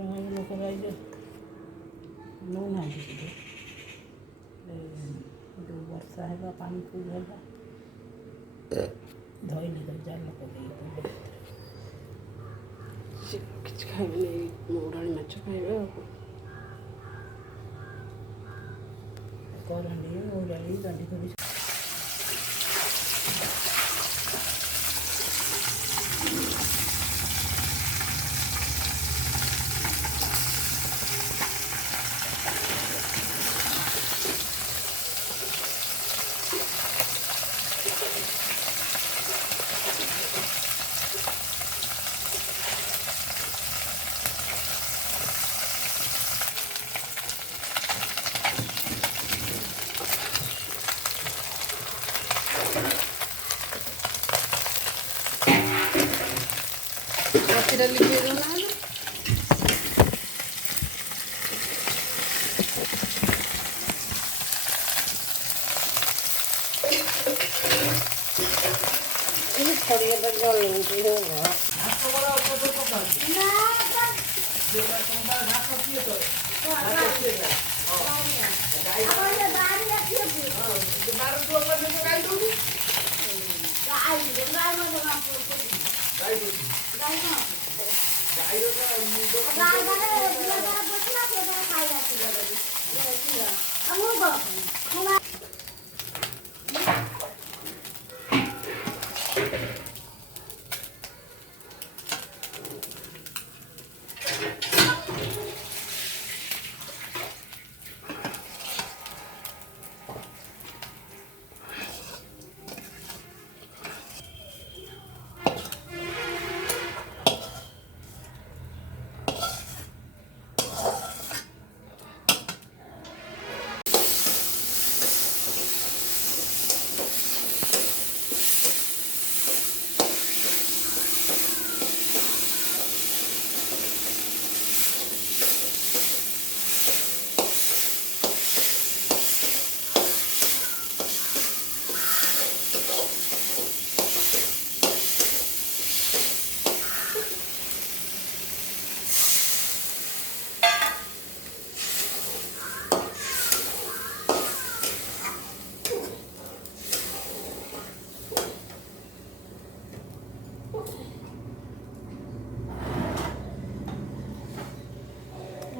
ଲୋକ ଯାଇଛ ନେଉନାହାନ୍ତି ଟିକେ ଯେଉଁ ବର୍ଷା ହେଲା ପାଣି ଫୁଲ ହେଲା ଧଇଲି ତ ଜାଲ ପକେଇକି କିଛି ଖାଇବେନି, ମଉରାଳି ମାଛ ଖାଇବେ ଆଉ କରଣ୍ଡି ମଉରାଳି ଦାଣ୍ଡି କରି ରାତିରେ ଲିଭେଇ ଦେଉନାହାନ୍ତି। ଛଡ଼ିଆଟା ଜଳଉଛି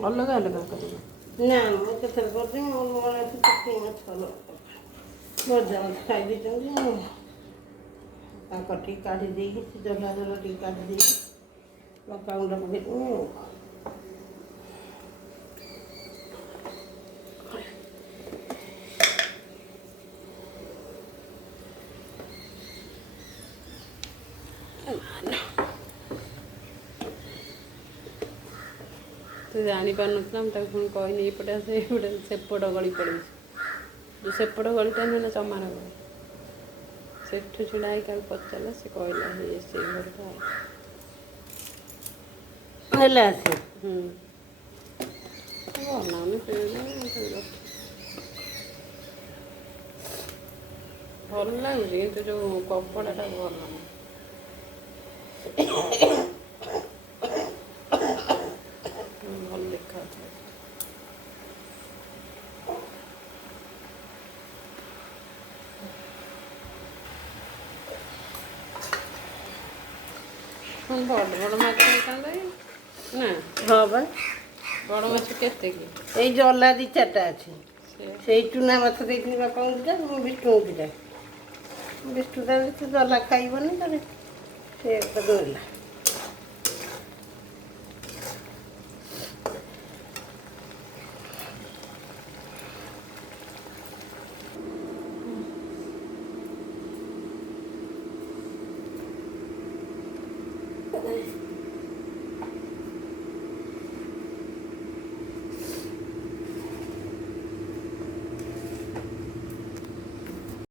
ଅଲଗା ଅଲଗା କରିବ। ନା ମୁଁ କେତେବେଳେ କରିଛି ମୋ ଚିକେନ୍ ମାଛ ଭଜା ମାଛ ଖାଇ ଦେଇଛନ୍ତି ତାଙ୍କ ଟିକେ କାଢ଼ି ଦେଇକି ସେ ଜଲା ଟିକେ କାଢ଼ି ଦେଇକି ଲଙ୍କା ଗୁଣ୍ଡ ପକେଇଦେବୁ ତୁ ଜାଣିପାରୁନଥିଲା, ମୁଁ ତାକୁ ପୁଣି କହିନି ଏଇପଟେ ଆସେ ଏଇପଟେ ସେପଟ ଗଳି ପଳେଇଛି। ଯେଉଁ ସେପଟ ଗଳିଟା ନୁହେଁ ନା ଚମାର ଗଳି, ସେଠୁ ଛିଡ଼ା ହେଇକି କାହାକୁ ପଚାରିଲା, ସେ କହିଲା ହେଇ ସେଇ ଘରଟା ହେଲା ଆସେ ବନାଉନି ଭଲ ଲାଗୁଛି କିନ୍ତୁ ଯେଉଁ କପଡ଼ାଟା ଭଲ ନାହିଁ। ଭଲ ଦେଖାଯାଉଛି। ବଡ଼ ବଡ଼ ମାଛ ହେଇଥାନ୍ତା ନା? ହଁ ବା ବଡ଼ ମାଛ କେତେ କି? ଏଇ ଜଲା 2-4ଟା ଅଛି। ସେ ସେଇ ଚୁନା ମାଛ ଦେଇଥିଲି ବାପାଙ୍କୁ ଦିଟା, ମୁଁ ବିଷ୍ଣୁଙ୍କୁ ଦିଟା। ବିଷ୍ଣୁ ତାର ସେ ଜଲା ଖାଇବନି ତାର ସେ ରହିଲା।